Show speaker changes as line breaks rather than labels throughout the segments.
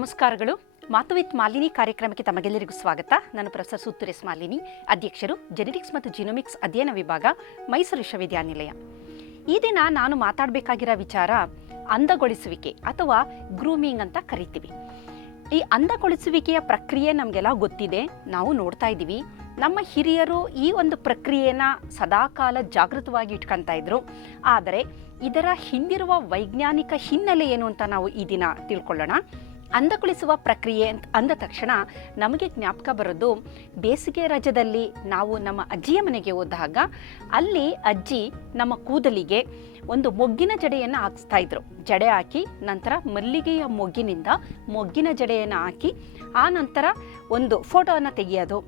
ನಮಸ್ಕಾರಗಳು. ಮಾತು ವಿತ್ ಮಾಲಿನಿ ಕಾರ್ಯಕ್ರಮಕ್ಕೆ ತಮಗೆಲ್ಲರಿಗೂ ಸ್ವಾಗತ. ನಾನು ಪ್ರೊಫೆಸರ್ ಸುತ್ತುರೇಶ್ ಮಾಲಿನಿ, ಅಧ್ಯಕ್ಷರು ಜೆನೆಟಿಕ್ಸ್ ಮತ್ತು ಜಿನೋಮಿಕ್ಸ್ ಅಧ್ಯಯನ ವಿಭಾಗ, ಮೈಸೂರು ವಿಶ್ವವಿದ್ಯಾನಿಲಯ. ಈ ದಿನ ನಾನು ಮಾತಾಡಬೇಕಾಗಿರೋ ವಿಚಾರ ಅಂದಗೊಳಿಸುವಿಕೆ ಅಥವಾ ಗ್ರೂಮಿಂಗ್ ಅಂತ ಕರಿತೀವಿ. ಈ ಅಂದಗೊಳಿಸುವಿಕೆಯ ಪ್ರಕ್ರಿಯೆ ನಮಗೆಲ್ಲ ಗೊತ್ತಿದೆ. ನಾವು ನೋಡ್ತಾ ಇದ್ದೀವಿ. ನಮ್ಮ ಹಿರಿಯರು ಈ ಒಂದು ಪ್ರಕ್ರಿಯೆನ ಸದಾಕಾಲ ಜಾಗೃತವಾಗಿ ಇಟ್ಕೊತಾ ಇದ್ರು. ಆದರೆ ಇದರ ಹಿಂದಿರುವ ವೈಜ್ಞಾನಿಕ ಹಿನ್ನೆಲೆ ಏನು ಅಂತ ನಾವು ಈ ದಿನ ತಿಳ್ಕೊಳ್ಳೋಣ. ಅಂದಗೊಳಿಸುವ ಪ್ರಕ್ರಿಯೆ ಅಂತ ಅಂದ ತಕ್ಷಣ ನಮಗೆ ಜ್ಞಾಪಕ ಬರೋದು ಬೇಸಿಗೆ ರಜದಲ್ಲಿ ನಾವು ನಮ್ಮ ಅಜ್ಜಿಯ ಮನೆಗೆ ಹೋದಾಗ ಅಲ್ಲಿ ಅಜ್ಜಿ ನಮ್ಮ ಕೂದಲಿಗೆ ಒಂದು ಮೊಗ್ಗಿನ ಜಡೆಯನ್ನು ಹಾಕಿಸ್ತಾ ಇದ್ರು. ಜಡೆ ಹಾಕಿ ನಂತರ ಮಲ್ಲಿಗೆಯ ಮೊಗ್ಗಿನಿಂದ ಮೊಗ್ಗಿನ ಜಡೆಯನ್ನು ಹಾಕಿ ಆ ನಂತರ ಒಂದು ಫೋಟೋವನ್ನು ತೆಗೆಯೋದು.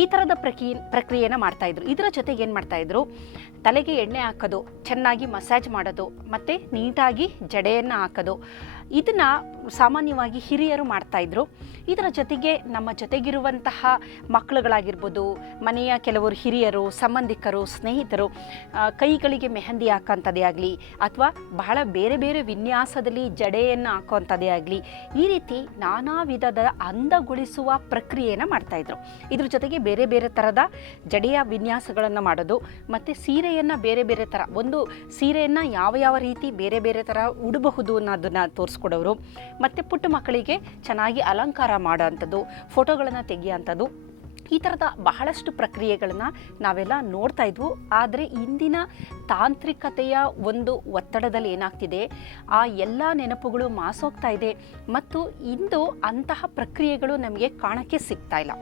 ಈ ಥರದ ಪ್ರಕ್ರಿಯೆ, ಪ್ರಕ್ರಿಯೆನ ಮಾಡ್ತಾಯಿದ್ರು ಇದರ. ಜೊತೆಗೆ ಏನು ಮಾಡ್ತಾಯಿದ್ರು ತಲೆಗೆ ಎಣ್ಣೆ ಹಾಕೋದು, ಚೆನ್ನಾಗಿ ಮಸಾಜ್ ಮಾಡೋದು, ಮತ್ತು ನೀಟಾಗಿ ಜಡೆಯನ್ನು ಹಾಕೋದು. ಇದನ್ನು ಸಾಮಾನ್ಯವಾಗಿ ಹಿರಿಯರು ಮಾಡ್ತಾಯಿದ್ರು ಇದರ. ಜೊತೆಗೆ ನಮ್ಮ ಜೊತೆಗಿರುವಂತಹ ಮಕ್ಕಳುಗಳಾಗಿರ್ಬೋದು ಮನೆಯ ಕೆಲವರು ಹಿರಿಯರು, ಸಂಬಂಧಿಕರು, ಸ್ನೇಹಿತರು ಕೈಗಳಿಗೆ ಮೆಹಂದಿ ಹಾಕೋಂಥದ್ದೇ ಆಗಲಿ ಅಥವಾ ಬಹಳ ಬೇರೆ ಬೇರೆ ವಿನ್ಯಾಸದಲ್ಲಿ ಜಡೆಯನ್ನು ಹಾಕೋಂಥದ್ದೇ ಆಗಲಿ ಈ ರೀತಿ ನಾನಾ ವಿಧದ ಅಂದಗೊಳಿಸುವ ಪ್ರಕ್ರಿಯೆಯನ್ನು ಮಾಡ್ತಾಯಿದ್ರು ಇದ್ರ. ಜೊತೆಗೆ ಬೇರೆ ಬೇರೆ ಥರದ ಜಡೆಯ ವಿನ್ಯಾಸಗಳನ್ನು ಮಾಡೋದು, ಮತ್ತು ಸೀರೆಯನ್ನು ಬೇರೆ ಬೇರೆ ಥರ ಒಂದು ಸೀರೆಯನ್ನು ಯಾವ ಯಾವ ರೀತಿ ಬೇರೆ ಬೇರೆ ಥರ ಉಡಬಹುದು ಅನ್ನೋದನ್ನು ತೋರಿಸ್ಕೊಡೋರು ಮತ್ತು ಪುಟ್ಟ ಮಕ್ಕಳಿಗೆ ಚೆನ್ನಾಗಿ ಅಲಂಕಾರ ಮಾಡೋವಂಥದ್ದು, ಫೋಟೋಗಳನ್ನು ತೆಗೆಯೋಂಥದ್ದು ಈ ಥರದ ಬಹಳಷ್ಟು ಪ್ರಕ್ರಿಯೆಗಳನ್ನು ನಾವೆಲ್ಲ ನೋಡ್ತಾ ಇದ್ವು. ಆದರೆ ಇಂದಿನ ತಾಂತ್ರಿಕತೆಯ ಒಂದು ಒತ್ತಡದಲ್ಲಿ ಏನಾಗ್ತಿದೆ? ಆ ಎಲ್ಲ ನೆನಪುಗಳು ಮಾಸೋಗ್ತಾ ಇದೆ. ಮತ್ತು ಇಂದು ಅಂತಹ ಪ್ರಕ್ರಿಯೆಗಳು ನಮಗೆ ಕಾಣಕ್ಕೆ ಸಿಗ್ತಾ ಇಲ್ಲ.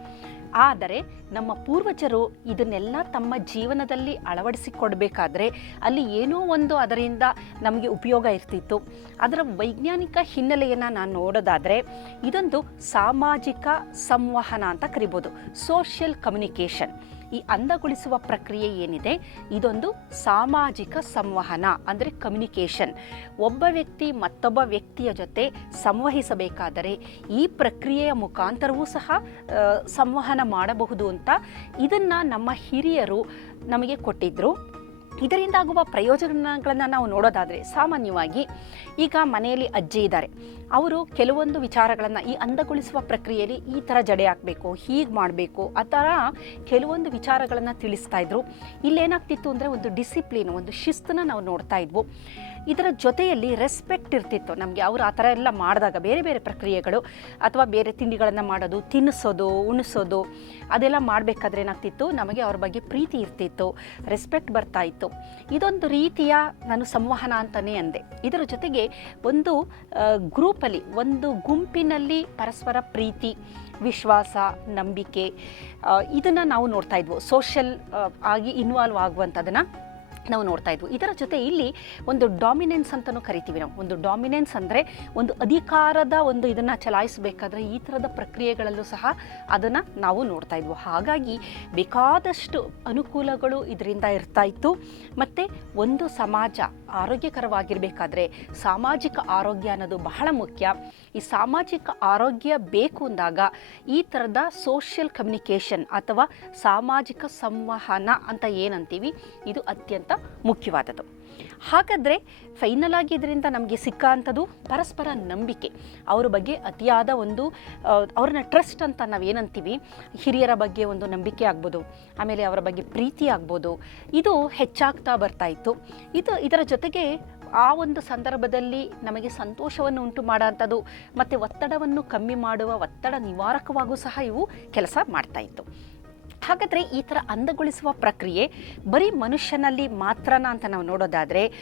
ಆದರೆ ನಮ್ಮ ಪೂರ್ವಜರು ಇದನ್ನೆಲ್ಲ ತಮ್ಮ ಜೀವನದಲ್ಲಿ ಅಳವಡಿಸಿಕೊಡಬೇಕಾದ್ರೆ ಅಲ್ಲಿ ಏನೋ ಒಂದು ಅದರಿಂದ ನಮಗೆ ಉಪಯೋಗ ಇರ್ತಿತ್ತು. ಅದರ ವೈಜ್ಞಾನಿಕ ಹಿನ್ನೆಲೆಯನ್ನು ನಾನು ನೋಡೋದಾದರೆ ಇದೊಂದು ಸಾಮಾಜಿಕ ಸಂವಹನ ಅಂತ ಕರಿಬೋದು ಸೋಷಿಯಲ್ ಕಮ್ಯುನಿಕೇಷನ್ ಈ ಅಂದಗೊಳಿಸುವ ಪ್ರಕ್ರಿಯೆ ಏನಿದೆ? ಇದೊಂದು ಸಾಮಾಜಿಕ ಸಂವಹನ, ಅಂದರೆ ಕಮ್ಯುನಿಕೇಷನ್ ಒಬ್ಬ ವ್ಯಕ್ತಿ ಮತ್ತೊಬ್ಬ ವ್ಯಕ್ತಿಯ ಜೊತೆ ಸಂವಹಿಸಬೇಕಾದರೆ ಈ ಪ್ರಕ್ರಿಯೆಯ ಮುಖಾಂತರವೂ ಸಹ ಸಂವಹನ ಮಾಡಬಹುದು ಅಂತ ಇದನ್ನು ನಮ್ಮ ಹಿರಿಯರು ನಮಗೆ ಕೊಟ್ಟಿದ್ದರು ಇದರಿಂದಾಗುವ ಪ್ರಯೋಜನಗಳನ್ನು ನಾವು ನೋಡೋದಾದರೆ ಸಾಮಾನ್ಯವಾಗಿ ಈಗ ಮನೆಯಲ್ಲಿ ಅಜ್ಜಿ ಇದ್ದಾರೆ. ಅವರು ಕೆಲವೊಂದು ವಿಚಾರಗಳನ್ನು ಈ ಅಂದಗೊಳಿಸುವ ಪ್ರಕ್ರಿಯೆಯಲ್ಲಿ ಈ ಥರ ಜಡೆ ಹಾಕಬೇಕು, ಹೀಗೆ ಮಾಡಬೇಕು, ಆ ಥರ ಕೆಲವೊಂದು ವಿಚಾರಗಳನ್ನು ತಿಳಿಸ್ತಾ ಇದ್ರು. ಇಲ್ಲೇನಾಗ್ತಿತ್ತು ಅಂದರೆ ಒಂದು ಡಿಸಿಪ್ಲಿನ್, ಒಂದು ಶಿಸ್ತನ್ನ ನಾವು ನೋಡ್ತಾ ಇದ್ವು. ಇದರ ಜೊತೆಯಲ್ಲಿ ರೆಸ್ಪೆಕ್ಟ್ ಇರ್ತಿತ್ತು ನಮಗೆ. ಅವರು ಆ ಥರ ಎಲ್ಲ ಮಾಡಿದಾಗ ಬೇರೆ ಬೇರೆ ಪ್ರಕ್ರಿಯೆಗಳು, ಅಥವಾ ಬೇರೆ ತಿಂಡಿಗಳನ್ನು ಮಾಡೋದು, ತಿನ್ನಿಸೋದು, ಉಣಿಸೋದು, ಅದೆಲ್ಲ ಮಾಡಬೇಕಾದ್ರೆ ಏನಾಗ್ತಿತ್ತು? ನಮಗೆ ಅವ್ರ ಬಗ್ಗೆ ಪ್ರೀತಿ ಇರ್ತಿತ್ತು, ರೆಸ್ಪೆಕ್ಟ್ ಬರ್ತಾ ಇತ್ತು. ಇದೊಂದು ರೀತಿಯ ನಾನು ಸಂವಹನ ಅಂತಲೇ ಅಂದೆ. ಇದರ ಜೊತೆಗೆ ಒಂದು ಗ್ರೂಪಲ್ಲಿ ಒಂದು ಗುಂಪಿನಲ್ಲಿ ಪರಸ್ಪರ ಪ್ರೀತಿ, ವಿಶ್ವಾಸ, ನಂಬಿಕೆ ಇದನ್ನು ನಾವು ನೋಡ್ತಾ ಇದ್ವು. ಸೋಷಲ್ ಆಗಿ ಇನ್ವಾಲ್ವ್ ಆಗುವಂಥದ್ದನ್ನು ನಾವು ನೋಡ್ತಾ ಇದ್ವು. ಇದರ ಜೊತೆ ಇಲ್ಲಿ ಒಂದು ಡಾಮಿನೆನ್ಸ್ ಅಂತಲೂ ಕರಿತೀವಿ ನಾವು. ಒಂದು ಡಾಮಿನೆನ್ಸ್ ಅಂದರೆ ಒಂದು ಅಧಿಕಾರದ ಒಂದು ಇದನ್ನು ಚಲಾಯಿಸಬೇಕಾದ್ರೆ ಈ ಥರದ ಪ್ರಕ್ರಿಯೆಗಳಲ್ಲೂ ಸಹ ಅದನ್ನು ನಾವು ನೋಡ್ತಾ ಇದ್ವು. ಹಾಗಾಗಿ ಬೇಕಾದಷ್ಟು ಅನುಕೂಲಗಳು ಇದರಿಂದ ಇರ್ತಾ ಇತ್ತು. ಮತ್ತು ಒಂದು ಸಮಾಜ ಆರೋಗ್ಯಕರವಾಗಿರಬೇಕಾದ್ರೆ ಸಾಮಾಜಿಕ ಆರೋಗ್ಯ ಅನ್ನೋದು ಬಹಳ ಮುಖ್ಯ. ಈ ಸಾಮಾಜಿಕ ಆರೋಗ್ಯ ಬೇಕು ಅಂದಾಗ ಈ ಥರದ ಸೋಷಿಯಲ್ ಕಮ್ಯುನಿಕೇಷನ್ ಅಥವಾ ಸಾಮಾಜಿಕ ಸಂವಹನ ಅಂತ ಏನಂತೀವಿ? ಇದು ಅತ್ಯಂತ ಮುಖ್ಯವಾದದ್ದು. ಹಾಗಾದರೆ ಫೈನಲ್ ಆಗಿ ಇದರಿಂದ ನಮಗೆ ಸಿಕ್ಕಂಥದ್ದು ಪರಸ್ಪರ ನಂಬಿಕೆ. ಅವ್ರ ಬಗ್ಗೆ ಅತಿಯಾದ ಒಂದು ಅವ್ರನ್ನ ಟ್ರಸ್ಟ್ ಅಂತ ನಾವು ಏನಂತೀವಿ, ಹಿರಿಯರ ಬಗ್ಗೆ ಒಂದು ನಂಬಿಕೆ ಆಗ್ಬೋದು, ಆಮೇಲೆ ಅವರ ಬಗ್ಗೆ ಪ್ರೀತಿ ಆಗ್ಬೋದು, ಇದು ಹೆಚ್ಚಾಗ್ತಾ ಬರ್ತಾ ಇತ್ತು. ಇದು ಇದರ ಜೊತೆಗೆ ಆ ಒಂದು ಸಂದರ್ಭದಲ್ಲಿ ನಮಗೆ ಸಂತೋಷವನ್ನು ಉಂಟು ಮಾಡೋಂಥದ್ದು ಮತ್ತು ಒತ್ತಡವನ್ನು ಕಮ್ಮಿ ಮಾಡುವ, ಒತ್ತಡ ನಿವಾರಕವಾಗೂ ಸಹ ಇವು ಕೆಲಸ ಮಾಡ್ತಾ ಇತ್ತು. ಹಾಗಾದರೆ ಈ ಥರ ಅಂದಗೊಳಿಸುವ ಪ್ರಕ್ರಿಯೆ ಬರೀ ಮನುಷ್ಯನಲ್ಲಿ ಮಾತ್ರನಾ ಅಂತ ನಾವು ನೋಡೋದಾದರೆ,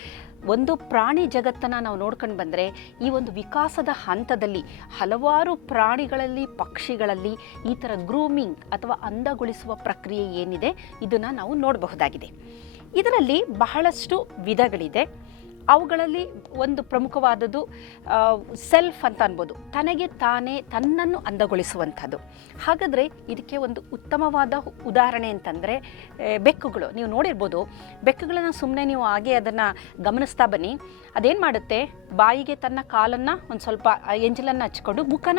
ಒಂದು ಪ್ರಾಣಿ ಜಗತ್ತನ್ನು ನಾವು ನೋಡ್ಕೊಂಡು ಬಂದರೆ, ಈ ಒಂದು ವಿಕಾಸದ ಹಂತದಲ್ಲಿ ಹಲವಾರು ಪ್ರಾಣಿಗಳಲ್ಲಿ, ಪಕ್ಷಿಗಳಲ್ಲಿ ಈ ಥರ ಗ್ರೂಮಿಂಗ್ ಅಥವಾ ಅಂದಗೊಳಿಸುವ ಪ್ರಕ್ರಿಯೆ ಏನಿದೆ, ಇದನ್ನು ನಾವು ನೋಡಬಹುದಾಗಿದೆ. ಇದರಲ್ಲಿ ಬಹಳಷ್ಟು ವಿಧಗಳಿದೆ. ಅವುಗಳಲ್ಲಿ ಒಂದು ಪ್ರಮುಖವಾದದ್ದು ಸೆಲ್ಫ್ ಅಂತ ಅನ್ಬೋದು. ತನಗೆ ತಾನೇ ತನ್ನನ್ನು ಅಂದಗೊಳಿಸುವಂಥದ್ದು. ಹಾಗಾದರೆ ಇದಕ್ಕೆ ಒಂದು ಉತ್ತಮವಾದ ಉದಾಹರಣೆ ಅಂತಂದರೆ ಬೆಕ್ಕುಗಳು. ನೀವು ನೋಡಿರ್ಬೋದು, ಬೆಕ್ಕುಗಳನ್ನು ಸುಮ್ಮನೆ ನೀವು ಹಾಗೆ ಅದನ್ನು ಗಮನಿಸ್ತಾ ಬನ್ನಿ. ಅದೇನು ಮಾಡುತ್ತೆ? ಬಾಯಿಗೆ ತನ್ನ ಕಾಲನ್ನು ಒಂದು ಸ್ವಲ್ಪ ಎಂಜಲನ್ನು ಹಚ್ಕೊಂಡು ಮುಖನ